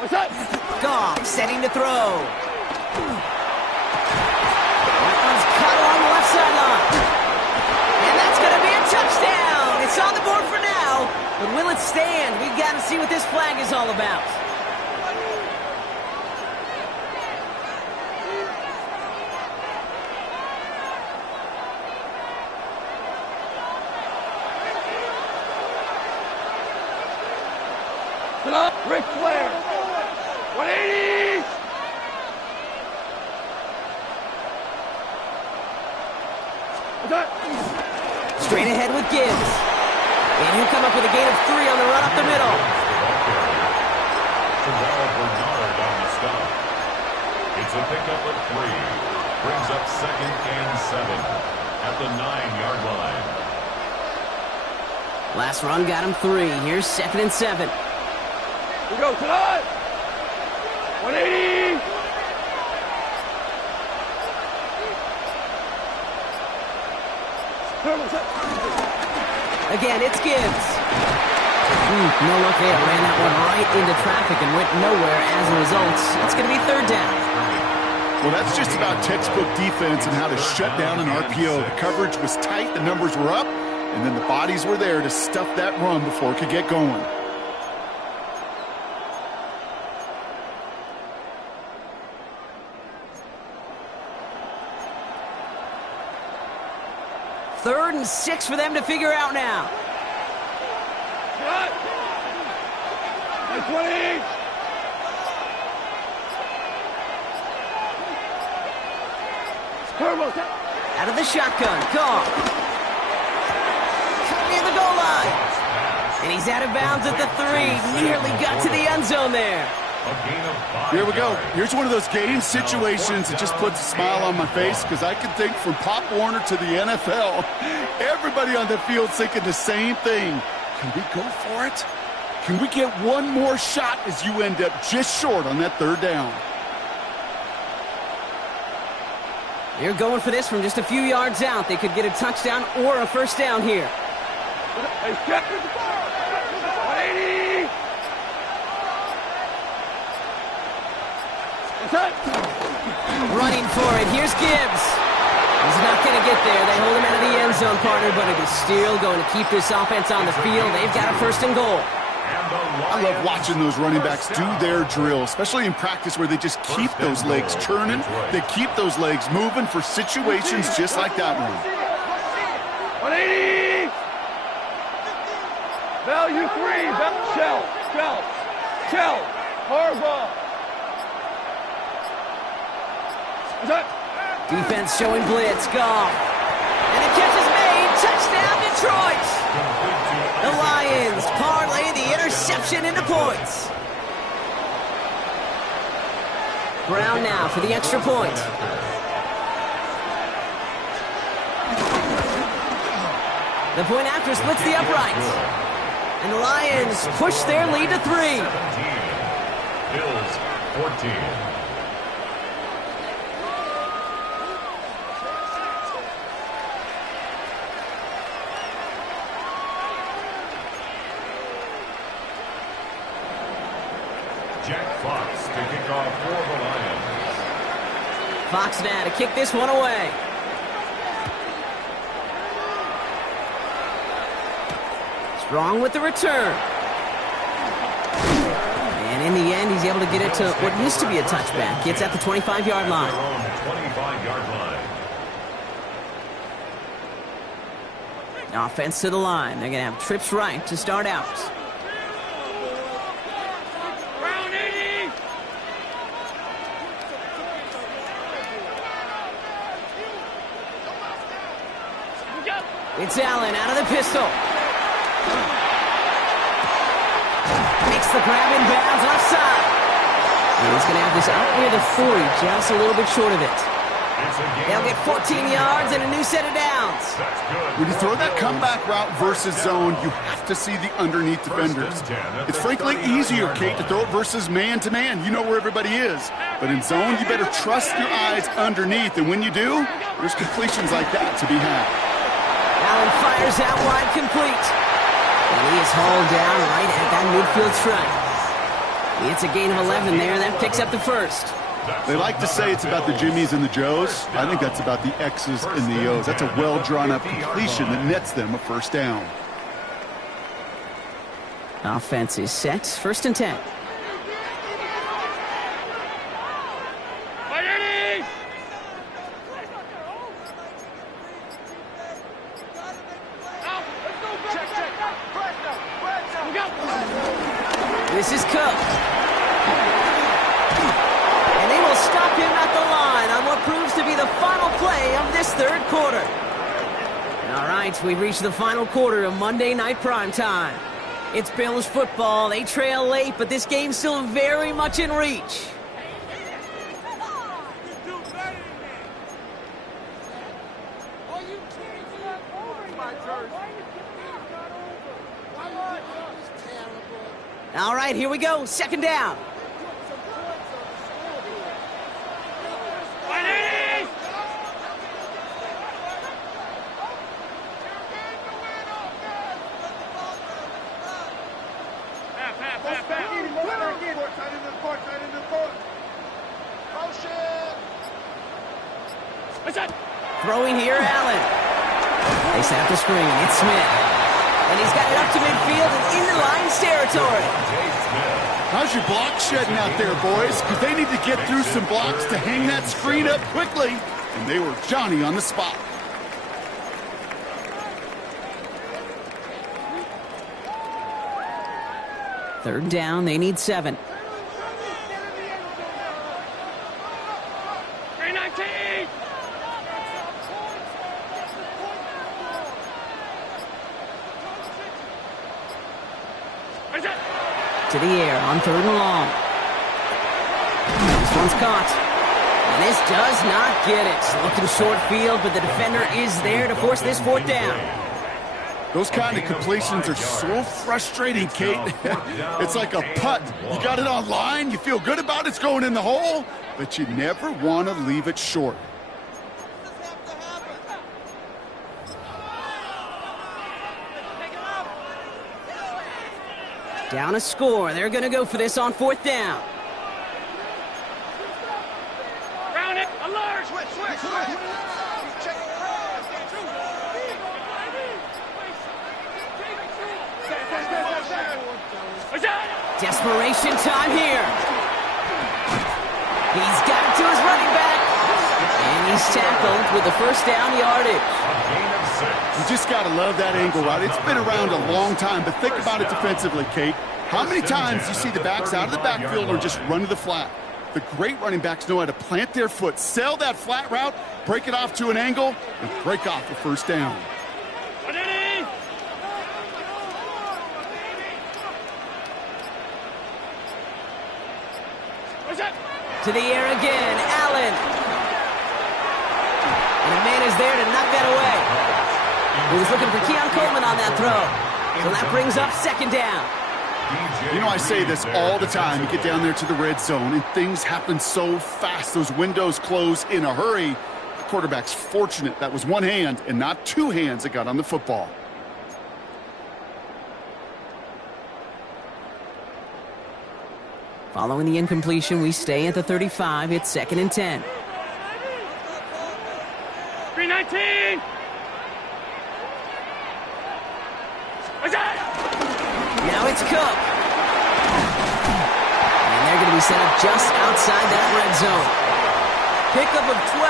What's that? Goff setting to throw. That one's cut along the left sideline. And that's going to be a touchdown. It's on the board for now. But will it stand? We've got to see what this flag is all about. Ric Flair. 180. Straight ahead with Gibbs. And he'll come up with a gain of 3 on the run up the middle. Bernard on the stop. It's a pickup of 3. Brings up 2nd and 7 at the 9-yard line. Last run got him 3. Here's 2nd and 7. Here we go, tonight. 180. Again, it's Gibbs. No luck there. Ran that one right into traffic and went nowhere as a result. It's going to be 3rd down. Well, that's just about textbook defense and how to shut down an RPO. The coverage was tight, the numbers were up, and then the bodies were there to stuff that run before it could get going. Third and 6 for them to figure out now. 20. Out of the shotgun. Goff. Near the goal line. And he's out of bounds at the 3. Nearly got to the end zone there. Here we go. Here's one of those game situations that just puts a smile on my face because I can think from Pop Warner to the NFL, everybody on the field thinking the same thing. Can we go for it? Can we get one more shot as you end up just short on that 3rd down? They're going for this from just a few yards out. They could get a touchdown or a 1st down here. 180. Running for it. Here's Gibbs. He's not going to get there. They hold him out of the end zone, partner, but it is still going to keep this offense on the field. They've got a 1st and goal. I love watching those running backs do their drill, especially in practice where they just keep those legs turning. They keep those legs moving for situations just like that one. 180. Value 3. Shell. Harbaugh. Defense showing blitz. Goff. And the catch is made. Touchdown, Detroit. The Lions parlay the interception into points. Brown now for the extra point. The point after splits the uprights. And the Lions push their lead to 3. Bills 14. Jack Fox to kick off for the Lions. Fox now to kick this one away. Strong with the return. And in the end, he's able to get it to what used to be a touchback. It's at the 25-yard line. 25-yard line. Offense to the line. They're going to have trips right to start out. It's Allen out of the pistol. Makes the grab in bounds offside. And he's going to have this out near the 40, just a little bit short of it. They'll get 14 yards and a new set of downs. When you throw that comeback route versus zone, you have to see the underneath defenders. It's frankly easier, Kate, to throw it versus man-to-man. You know where everybody is. But in zone, you better trust your eyes underneath. And when you do, there's completions like that to be had. Allen fires out wide, complete. And he is hauled down right at that midfield stripe. It's a gain of 11 there. That picks up the 1st. They like to say it's about the Jimmies and the Joes. I think that's about the X's and the O's. That's a well-drawn-up completion that nets them a 1st down. Offense is set. 1st and 10. This is Cook. And they will stop him at the line on what proves to be the final play of this third quarter. All right, we've reached the final quarter of Monday Night Primetime. It's Bills football. They trail late, but this game's still very much in reach. All right, here we go. Second down. Throwing here, Allen. They set up the screen. It's Smith. And he's got it up to midfield and into Lions territory. How's your block shedding out there, boys? Because they need to get through some blocks to hang that screen up quickly. And they were Johnny on the spot. Third down, they need 7. To the air on 3rd and long. This one's caught. And this does not get it. Looking short field, but the defender is there to force this 4th down. Those kind of completions are so frustrating, Kate. It's like a putt. You got it on line, you feel good about it's going in the hole, but you never want to leave it short. Down a score. They're going to go for this on 4th down. Round it. Alert. Switch. Desperation time here. He's got it to his running back. And he's tackled with the 1st down yardage. You just got to love that angle route. It's been around a long time, but think about it defensively, Kate. How many times do you see the backs out of the backfield or just run to the flat? The great running backs know how to plant their foot, sell that flat route, break it off to an angle, and break off a 1st down. To the air again, Allen. And a man is there to knock that away. He was looking for Keon Coleman on that throw. So that brings up 2nd down. You know, I say this all the time. You get down there to the red zone, and things happen so fast. Those windows close in a hurry. The quarterback's fortunate that was one hand and not 2 hands that got on the football. Following the incompletion, we stay at the 35. It's 2nd and 10. 319. Now it's Cook. And they're going to be set up just outside that red zone. Pickup of 12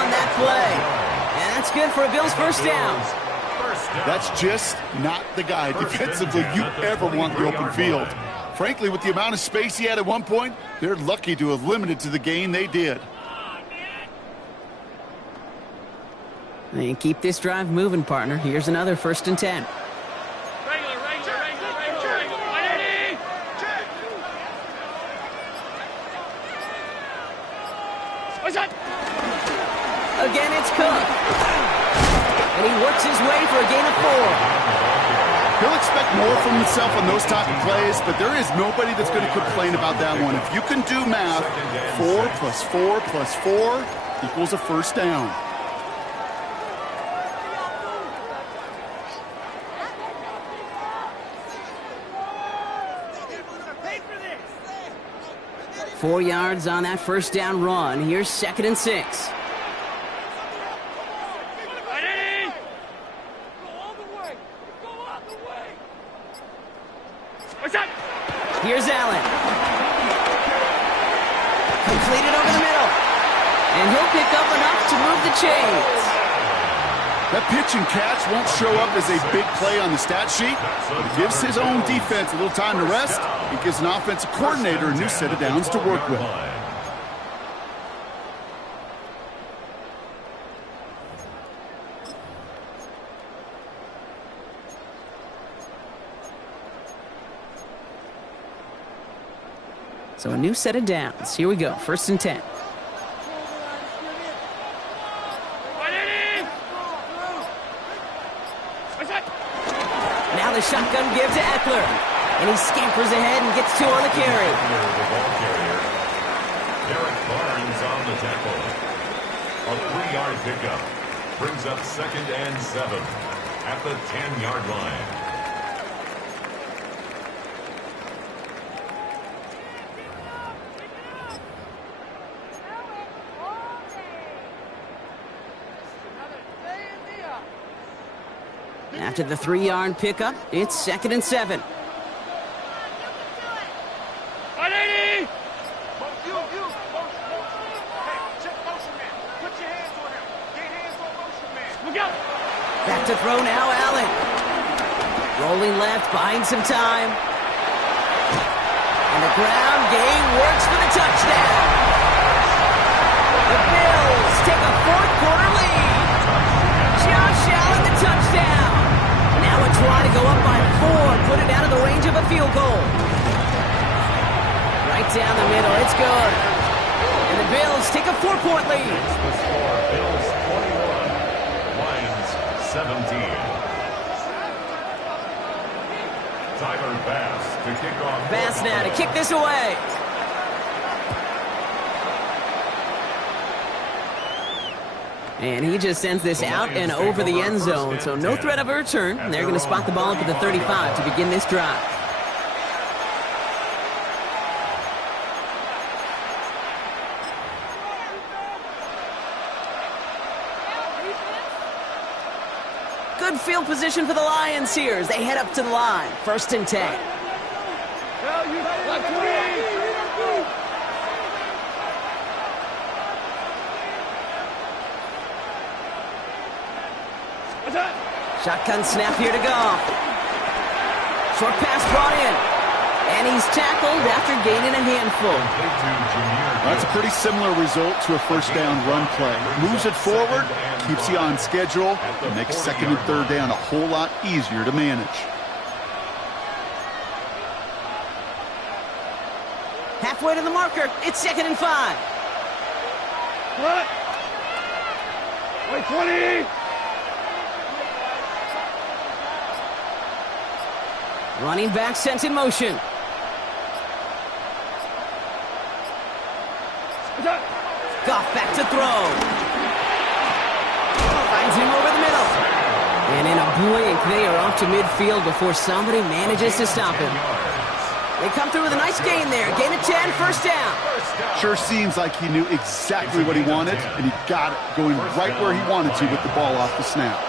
on that play. And that's good for a Bills 1st down. That's just not the guy defensively you ever want in the open field. Frankly, with the amount of space he had at one point, they're lucky to have limited to the gain they did. They keep this drive moving, partner. Here's another 1st and 10. Again, it's Cook. And he works his way for a gain of 4. He'll expect more from himself on those type of plays, but there is nobody that's going to complain about that one. If you can do math, 4 plus 4 plus 4 equals a 1st down. Four yards on that 1st down run. Here's 2nd and 6. Here's Allen. Completed over the middle. And he'll pick up enough to move the chains. That pitch and catch won't show up as a big play on the stat sheet, but it gives his own defense a little time to rest. It gives an offensive coordinator a new set of downs to work with. So a new set of downs. Here we go, 1st and 10. Now the shotgun give to Eckler. And he scampers ahead and gets 2 on the carry. Derek Barnes on the tackle. A 3-yard pickup. Brings up 2nd and 7 at the 10-yard line. After the 3-yard pickup, it's 2nd and 7. 180! Back to throw now, Allen. Rolling left, buying some time. And the ground game works for the touchdown. The Bills take a 4th-quarter lead. Josh Allen, the touchdown. Now a try to go up by 4, put it out of the range of a field goal. Right down the middle, it's good. And the Bills take a 4-point lead. The score, Bills 21, Lions 17. Tyler Bass to kick off. Bass now to kick this away. And he just sends this out and over the end zone, so no threat of a return. And they're going to spot the ball up at the 35 to begin this drive. Good field position for the Lions here as they head up to the line. 1st and 10. Shotgun snap here to Goff. Short pass brought in. And he's tackled after gaining a handful. That's a pretty similar result to a 1st down run play. Moves it forward, keeps you on schedule, and makes 2nd and 3rd down a whole lot easier to manage. Halfway to the marker. It's 2nd and 5. What? Wait, 20! Running back sent in motion. Goff back to throw. Finds him over the middle. And in a blink, they are off to midfield before somebody manages to stop him. They come through with a nice gain there. Gain of 10, 1st down. Sure seems like he knew exactly what he wanted, and he got it going right where he wanted to with the ball off the snap.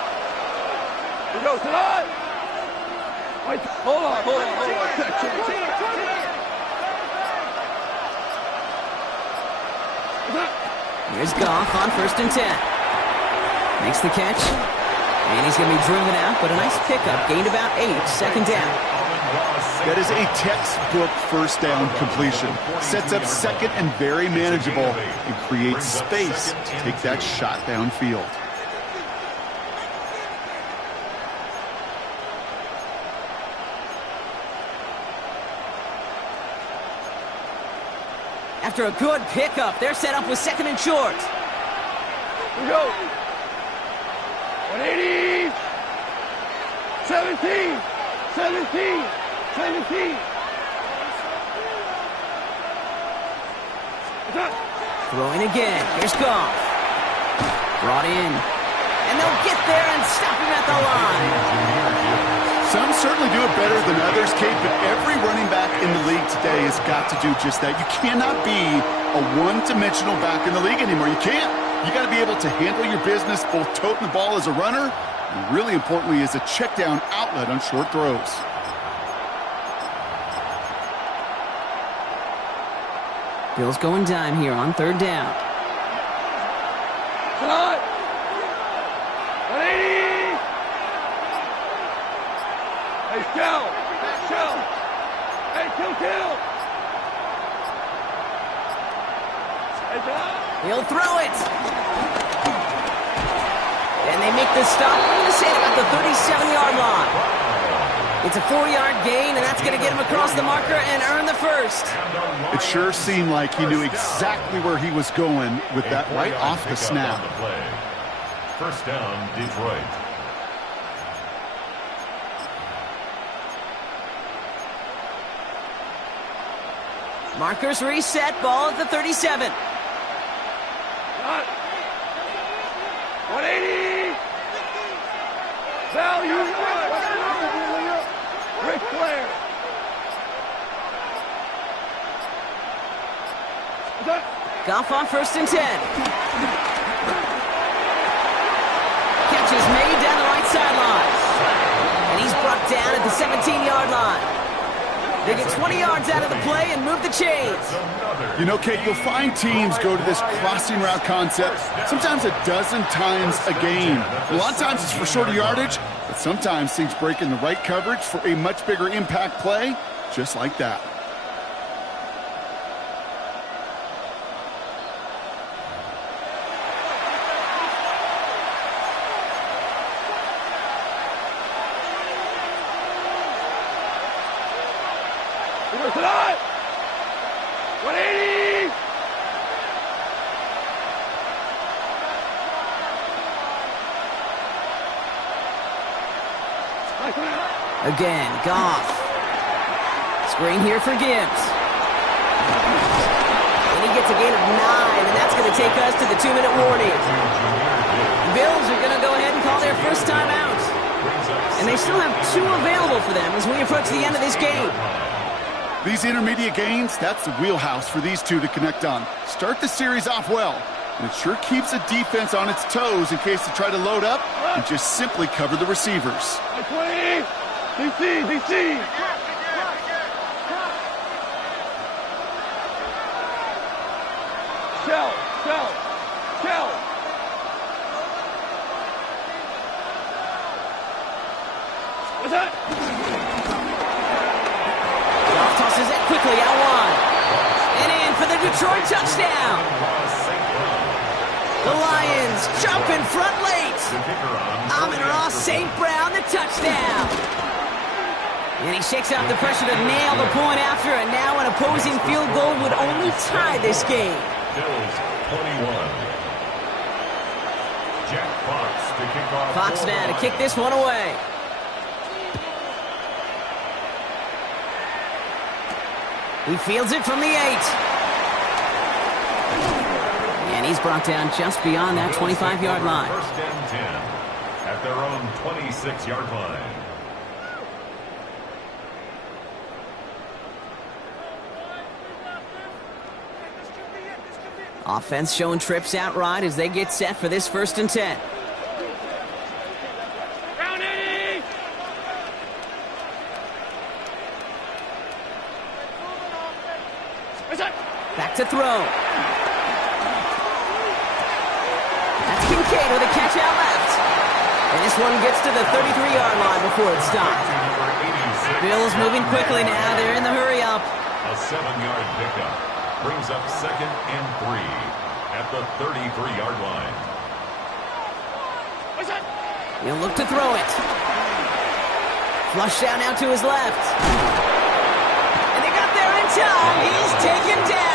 Here goes tonight! Wait, hold on. Here's Goff on 1st and 10. Makes the catch. And he's going to be driven out, but a nice pickup. Gained about 8, 2nd down. That is a textbook 1st down completion. Sets up 2nd and very manageable and creates space to take that shot downfield. After a good pickup, they're set up with 2nd and short. Here we go. 180! 17! 17! Throwing again. Here's Goff. Brought in. And they'll get there and stop him at the line. Some certainly do it better than others, Kate, but every running back in the league today has got to do just that. You cannot be a one-dimensional back in the league anymore. You can't. You got to be able to handle your business, both toting the ball as a runner, and really importantly as a check-down outlet on short throws. Bills going dime here on 3rd down. 180! Hey, Shell! Shell! Hey, kill! Hey, He'll throw it. And they make the stop. This hit about the 37-yard line. It's a 4-yard gain, and that's going to get him across the marker and earn the first. It sure seemed like he knew exactly where he was going with that right off the snap. First down, Detroit. Markers reset, ball at the 37. 180! Value one! Ric Flair! Goff on 1st and 10. Catch is made down the right sideline. And he's brought down at the 17-yard line. They get 20 yards out of the play and move the chains. You know, Kate, you'll find teams go to this crossing route concept sometimes a dozen times a game. A lot of times it's for shorter yardage, but sometimes things break in the right coverage for a much bigger impact play, just like that. Tonight! 180! Again, Goff. Screen here for Gibbs. And he gets a gain of 9, and that's going to take us to the 2-minute warning. Bills are going to go ahead and call their first time out. And they still have 2 available for them as we approach the end of this game. These intermediate gains, that's the wheelhouse for these two to connect on. Start the series off well, and it sure keeps the defense on its toes in case they try to load up and just simply cover the receivers. 20! DC! Shell! What's that? Tosses it quickly out wide. And in for the Detroit touchdown. The Lions jump in front late. Amon-Ra St. Brown, the touchdown. And he shakes out the pressure to nail the point after, and now an opposing field goal would only tie this game. Bills 21. Jack Fox to kick off. Fox now to kick this one away. He fields it from the 8. And he's brought down just beyond that 25-yard line. First and 10 at their own 26-yard line. Offense showing trips out right as they get set for this 1st and 10. Back to throw. That's Kincaid with a catch out left. And this one gets to the 33-yard line before it's stopped. Bills moving quickly now. They're in the hurry up. A 7-yard pickup brings up 2nd and 3 at the 33-yard line. He'll look to throw it. Flush down now to his left. And they got there in time. He's taken down.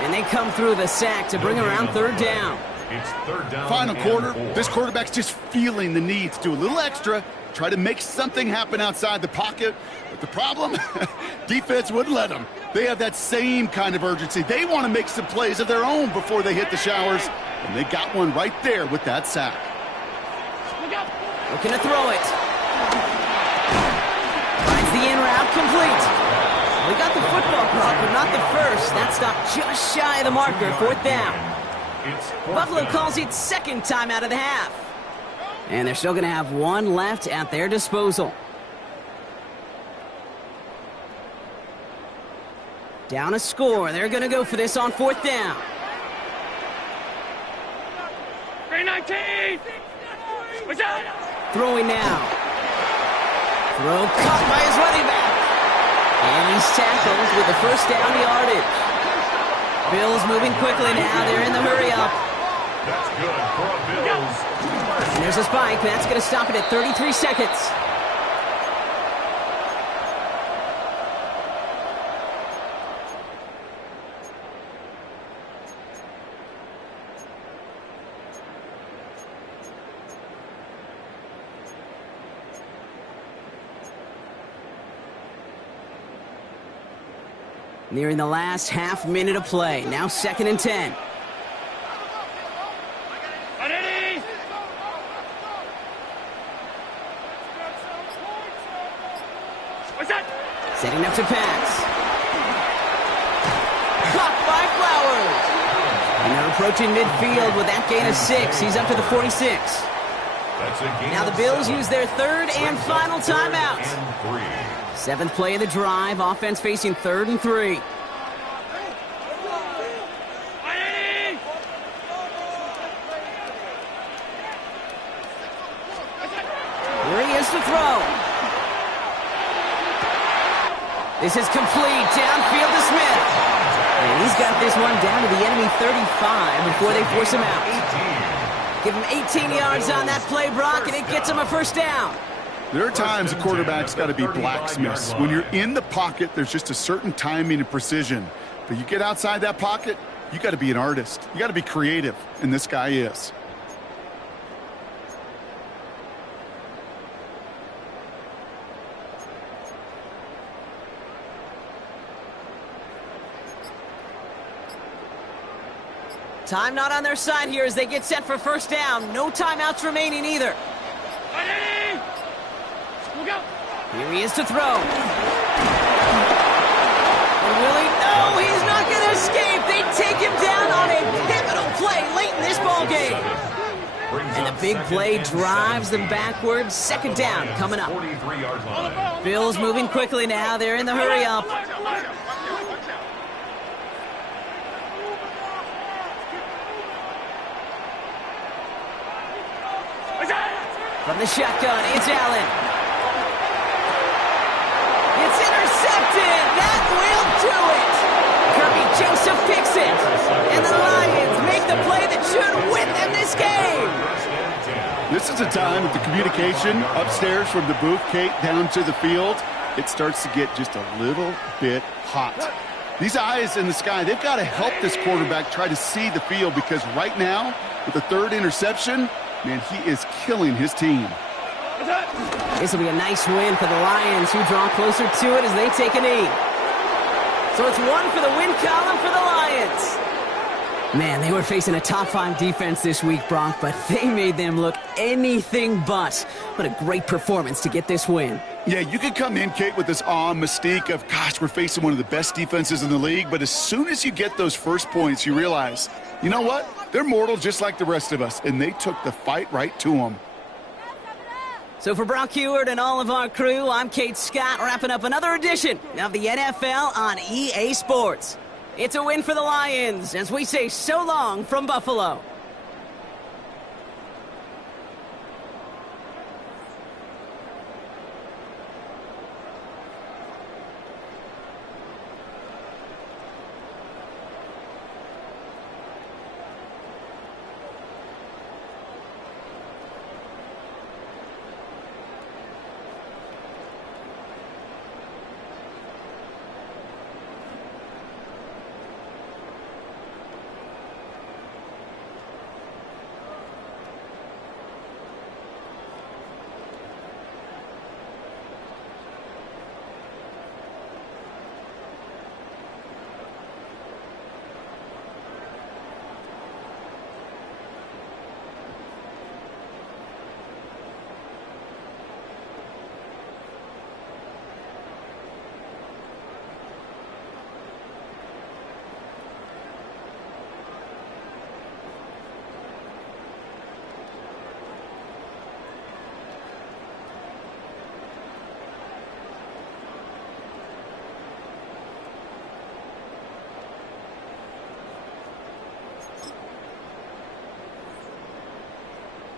And they come through the sack to bring around 3rd down. It's 3rd down. Final quarter, this quarterback's just feeling the need to do a little extra, try to make something happen outside the pocket. But the problem, defense wouldn't let them. They have that same kind of urgency. They want to make some plays of their own before they hit the showers. And they got one right there with that sack. Looking to throw it. Finds the in route complete. We got the football caught, but not the first. That stopped just shy of the marker, 4th down. Buffalo calls it 2nd time out of the half. And they're still going to have 1 left at their disposal. Down a score. They're going to go for this on 4th down. 319! What's that? Throwing now. Throw caught by his running back. And he's tackled with the first down yardage. Bills moving quickly now. They're in the hurry up. That's good for a Bills. And there's a spike. That's going to stop it at 33 seconds. Nearing the last half minute of play. Now 2nd and 10. Setting up to pass. Caught by Flowers. And they're approaching midfield with that gain of 6. He's up to the 46. Now the Bills use their 3rd and final timeout. 7th play of the drive. Offense facing 3rd and 3. Here he is to throw. This is complete. Downfield to Smith. And he's got this one down to the enemy 35 before they force him out. Give him 18 yards on that play, Brock, and it gets him a first down. There are times a quarterback's got to be blacksmiths. When you're in the pocket, there's just a certain timing and precision. But you get outside that pocket, you got to be an artist. You got to be creative, and this guy is. Time not on their side here as they get set for first down. No timeouts remaining either. Here he is to throw. And will he? No, he's not going to escape. They take him down on a pivotal play late in this ball game. And the big play drives them backwards. 2nd down coming up. Bills moving quickly now. They're in the hurry up. From the shotgun, it's Allen. It's intercepted. That will do it. Kirby Joseph picks it. And the Lions make the play that should win them this game. This is a time that the communication upstairs from the booth, Kate, down to the field, it starts to get just a little bit hot. These eyes in the sky, they've got to help this quarterback try to see the field because right now, with the 3rd interception, man, he is killing his team. This will be a nice win for the Lions, who draw closer to it as they take a knee. So it's 1 for the win column for the Lions. Man, they were facing a top 5 defense this week, Brock, but they made them look anything but. What a great performance to get this win. Yeah, you could come in, Kate, with this awe and mystique of, gosh, we're facing one of the best defenses in the league, but as soon as you get those first points, you realize, you know what? They're mortal just like the rest of us, and they took the fight right to them. So for Brock Heward and all of our crew, I'm Kate Scott, wrapping up another edition of the NFL on EA Sports. It's a win for the Lions as we say so long from Buffalo.